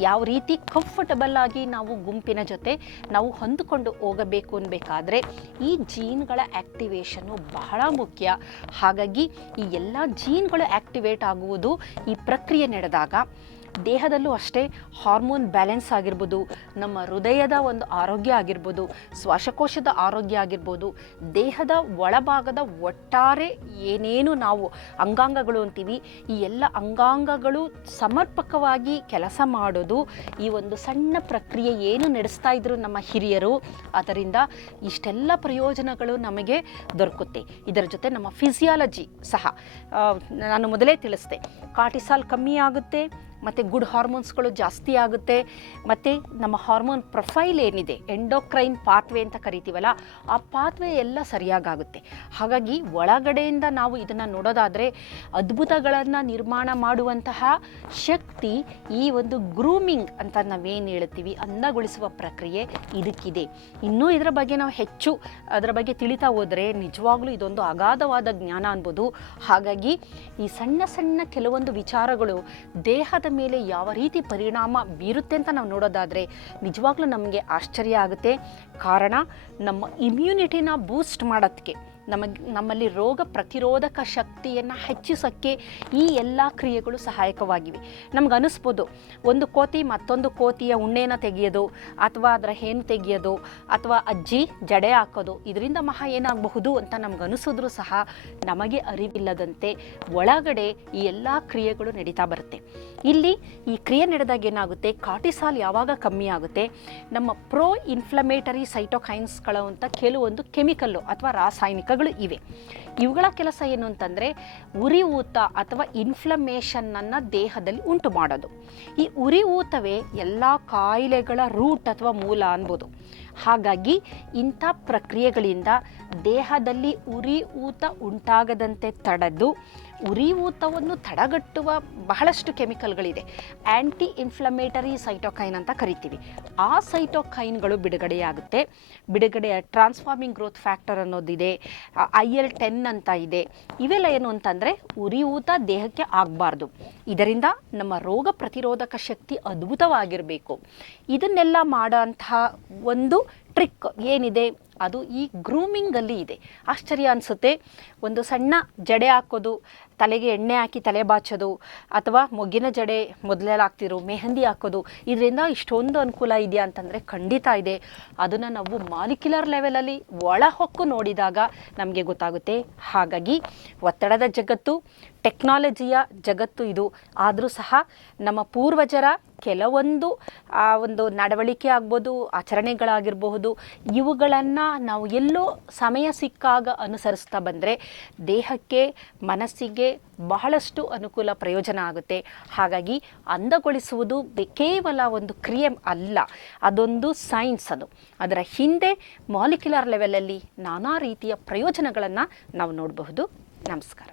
ಯಾವ ರೀತಿ ಕಂಫರ್ಟಬಲ್ ಆಗಿ ನಾವು ಗುಂಪಿನ ಜೊತೆ ನಾವು ಹೊಂದಿಕೊಂಡು ಹೋಗಬೇಕು ಅನ್ಬೇಕಾದ್ರೆ ಈ ಜೀನ್ಗಳ ಆ್ಯಕ್ಟಿವೇಶನ್ನು ಬಹಳ ಮುಖ್ಯ. ಹಾಗಾಗಿ ಈ ಎಲ್ಲ ಜೀನ್ಗಳು ಆ್ಯಕ್ಟಿವೇಟ್ ಆಗುವುದು ಈ ಪ್ರಕ್ರಿಯೆ ನಡೆದಾಗ ದೇಹದಲ್ಲೂ ಅಷ್ಟೇ ಹಾರ್ಮೋನ್ ಬ್ಯಾಲೆನ್ಸ್ ಆಗಿರ್ಬೋದು, ನಮ್ಮ ಹೃದಯದ ಒಂದು ಆರೋಗ್ಯ ಆಗಿರ್ಬೋದು, ಶ್ವಾಸಕೋಶದ ಆರೋಗ್ಯ ಆಗಿರ್ಬೋದು, ದೇಹದ ಒಳಭಾಗದ ಒಟ್ಟಾರೆ ಏನೇನು ನಾವು ಅಂಗಾಂಗಗಳು ಅಂತೀವಿ, ಈ ಎಲ್ಲ ಅಂಗಾಂಗಗಳು ಸಮರ್ಪಕವಾಗಿ ಕೆಲಸ ಮಾಡೋದು, ಈ ಒಂದು ಸಣ್ಣ ಪ್ರಕ್ರಿಯೆ ಏನು ನಡೆಸ್ತಾ ಇದ್ರು ನಮ್ಮ ಹಿರಿಯರು, ಅದರಿಂದ ಇಷ್ಟೆಲ್ಲ ಪ್ರಯೋಜನಗಳು ನಮಗೆ ದೊರಕುತ್ತೆ. ಇದರ ಜೊತೆ ನಮ್ಮ ಫಿಸಿಯಾಲಜಿ ಸಹ ನಾನು ಮೊದಲೇ ತಿಳಿಸ್ದೆ ಕಾಟಿಸಾಲ್ ಕಮ್ಮಿ ಆಗುತ್ತೆ ಮತ್ತು ಗುಡ್ ಹಾರ್ಮೋನ್ಸ್ಗಳು ಜಾಸ್ತಿ ಆಗುತ್ತೆ. ಮತ್ತು ನಮ್ಮ ಹಾರ್ಮೋನ್ ಪ್ರೊಫೈಲ್ ಏನಿದೆ? ಎಂಡೋಕ್ರೈನ್ ಪಾತ್ವೆ ಅಂತ ಕರಿತೀವಲ್ಲ, ಆ ಪಾತ್ವೆ ಎಲ್ಲ ಸರಿಯಾಗುತ್ತೆ ಹಾಗಾಗಿ ಒಳಗಡೆಯಿಂದ ನಾವು ಇದನ್ನು ನೋಡೋದಾದರೆ ಅದ್ಭುತಗಳನ್ನು ನಿರ್ಮಾಣ ಮಾಡುವಂತಹ ಶಕ್ತಿ ಈ ಒಂದು ಗ್ರೂಮಿಂಗ್ ಅಂತ ನಾವೇನು ಹೇಳ್ತೀವಿ, ಅಂದಗೊಳಿಸುವ ಪ್ರಕ್ರಿಯೆ ಇದಕ್ಕಿದೆ. ಇನ್ನೂ ಇದರ ಬಗ್ಗೆ ನಾವು ಹೆಚ್ಚು ಅದರ ಬಗ್ಗೆ ತಿಳಿತಾ ಹೋದರೆ ನಿಜವಾಗ್ಲೂ ಇದೊಂದು ಅಗಾಧವಾದ ಜ್ಞಾನ ಅನ್ಬೋದು. ಹಾಗಾಗಿ ಈ ಸಣ್ಣ ಸಣ್ಣ ಕೆಲವೊಂದು ವಿಚಾರಗಳು ದೇಹದ ಮೇಲೆ ಯಾವ ರೀತಿ ಪರಿಣಾಮ ಬೀರುತ್ತೆ ಅಂತ ನಾವು ನೋಡೋದಾದರೆ ನಿಜವಾಗ್ಲೂ ನಮಗೆ ಆಶ್ಚರ್ಯ ಆಗುತ್ತೆ. ಕಾರಣ ನಮ್ಮ ಇಮ್ಯುನಿಟಿನ ಬೂಸ್ಟ್ ಮಾಡೋದಕ್ಕೆ. ನಮಗೆ ನಮ್ಮಲ್ಲಿ ರೋಗ ಪ್ರತಿರೋಧಕ ಶಕ್ತಿಯನ್ನು ಹೆಚ್ಚಿಸೋಕ್ಕೆ ಈ ಎಲ್ಲ ಕ್ರಿಯೆಗಳು ಸಹಾಯಕವಾಗಿವೆ. ನಮ್ಗೆ ಅನಿಸ್ಬೋದು, ಒಂದು ಕೋತಿ ಮತ್ತೊಂದು ಕೋತಿಯ ಉಣ್ಣೆನ ತೆಗೆಯೋದು, ಅಥವಾ ಅದರ ಹೇನು ತೆಗೆಯೋದು, ಅಥವಾ ಅಜ್ಜಿ ಜಡೆ ಹಾಕೋದು, ಇದರಿಂದ ಮಹಾ ಏನಾಗಬಹುದು ಅಂತ ನಮ್ಗೆ ಅನಿಸಿದ್ರು ಸಹ ನಮಗೆ ಅರಿವಿಲ್ಲದಂತೆ ಒಳಗಡೆ ಈ ಎಲ್ಲ ಕ್ರಿಯೆಗಳು ನಡೀತಾ ಬರುತ್ತೆ. ಇಲ್ಲಿ ಈ ಕ್ರಿಯೆ ನಡೆದಾಗ ಏನಾಗುತ್ತೆ ಕಾಟಿಸಾಲ್ ಯಾವಾಗ ಕಮ್ಮಿ ಆಗುತ್ತೆ, ನಮ್ಮ ಪ್ರೋ ಇನ್ಫ್ಲಮೇಟರಿ ಸೈಟೋಕೈನ್ಸ್ಗಳ ಕೆಲವೊಂದು ಕೆಮಿಕಲ್ಲು ಅಥವಾ ರಾಸಾಯನಿಕಗಳು ಇವೆ. ಇವುಗಳ ಕೆಲಸ ಏನು ಅಂತಂದರೆ ಉರಿ ಊತ ಅಥವಾ ಇನ್ಫ್ಲಮೇಷನ್ನನ್ನು ದೇಹದಲ್ಲಿ ಉಂಟು ಮಾಡೋದು. ಈ ಉರಿ ಊತವೇ ಎಲ್ಲ ಕಾಯಿಲೆಗಳ ರೂಟ್ ಅಥವಾ ಮೂಲ ಅನ್ಬೋದು. ಹಾಗಾಗಿ ಇಂಥ ಪ್ರಕ್ರಿಯೆಗಳಿಂದ ದೇಹದಲ್ಲಿ ಉರಿ ಊತ ಉಂಟಾಗದಂತೆ ತಡೆದು ಉರಿ ಊತವನ್ನು ತಡೆಗಟ್ಟುವ ಬಹಳಷ್ಟು ಕೆಮಿಕಲ್ಗಳಿದೆ. ಆ್ಯಂಟಿ ಇನ್ಫ್ಲಮೇಟರಿ ಸೈಟೋಕೈನ್ ಅಂತ ಕರಿತೀವಿ. ಆ ಸೈಟೋಕೈನ್ಗಳು ಬಿಡುಗಡೆಯಾಗುತ್ತೆ. ಬಿಡುಗಡೆಯ ಟ್ರಾನ್ಸ್ಫಾರ್ಮಿಂಗ್ ಗ್ರೋತ್ ಫ್ಯಾಕ್ಟರ್ ಅನ್ನೋದಿದೆ. ಐ ಎಲ್ ಟೆನ್ ಅಂತ ಇದೆ. ಇವೆಲ್ಲ ಏನು ಅಂತಂದರೆ ಉರಿಯೂತ ದೇಹಕ್ಕೆ ಆಗಬಾರ್ದು. ಇದರಿಂದ ನಮ್ಮ ರೋಗ ಪ್ರತಿರೋಧಕ ಶಕ್ತಿ ಅದ್ಭುತವಾಗಿರಬೇಕು. ಇದನ್ನೆಲ್ಲ ಮಾಡೋಂತಹ ಒಂದು ಟ್ರಿಕ್ ಏನಿದೆ? ಅದು ಈ ಗ್ರೂಮಿಂಗಲ್ಲಿ ಇದೆ. ಆಶ್ಚರ್ಯ ಅನಿಸುತ್ತೆ. ಒಂದು ಸಣ್ಣ ಜಡೆ ಹಾಕೋದು, ತಲೆಗೆ ಎಣ್ಣೆ ಹಾಕಿ ತಲೆ ಬಾಚೋದು, ಅಥವಾ ಮೊಗ್ಗಿನ ಜಡೆ ಮೊದಲೆಲ್ಲ ಹಾಕ್ತಿರೋ ಮೆಹಂದಿ ಹಾಕೋದು, ಇದರಿಂದ ಇಷ್ಟೊಂದು ಅನುಕೂಲ ಇದೆಯಾ ಅಂತಂದರೆ ಖಂಡಿತ ಇದೆ. ಅದನ್ನು ನಾವು ಮಾಲಿಕ್ಯುಲರ್ ಲೆವೆಲಲ್ಲಿ ಒಳಹೊಕ್ಕು ನೋಡಿದಾಗ ನಮಗೆ ಗೊತ್ತಾಗುತ್ತೆ. ಹಾಗಾಗಿ ಒತ್ತಡದ ಜಗತ್ತು ಟೆಕ್ನಾಲಜಿಯ ಜಗತ್ತು ಇದು. ಆದರೂ ಸಹ ನಮ್ಮ ಪೂರ್ವಜರ ಕೆಲವೊಂದು, ಆ, ಒಂದು ನಡವಳಿಕೆ ಆಗ್ಬೋದು, ಆಚರಣೆಗಳಾಗಿರಬಹುದು, ಇವುಗಳನ್ನು ನಾವು ಎಲ್ಲೋ ಸಮಯ ಸಿಕ್ಕಾಗ ಅನುಸರಿಸ್ತಾ ಬಂದರೆ ದೇಹಕ್ಕೆ, ಮನಸ್ಸಿಗೆ ಬಹಳಷ್ಟು ಅನುಕೂಲ ಪ್ರಯೋಜನ ಆಗುತ್ತೆ. ಹಾಗಾಗಿ ಅಂದಗೊಳಿಸುವುದು ಕೇವಲ ಒಂದು ಕ್ರಿಯೆ ಅಲ್ಲ, ಅದೊಂದು ಸೈನ್ಸ್ ಅದು. ಅದರ ಹಿಂದೆ ಮಾಲಿಕ್ಯುಲರ್ ಲೆವೆಲಲ್ಲಿ ನಾನಾ ರೀತಿಯ ಪ್ರಯೋಜನಗಳನ್ನು ನಾವು ನೋಡಬಹುದು. ನಮಸ್ಕಾರ.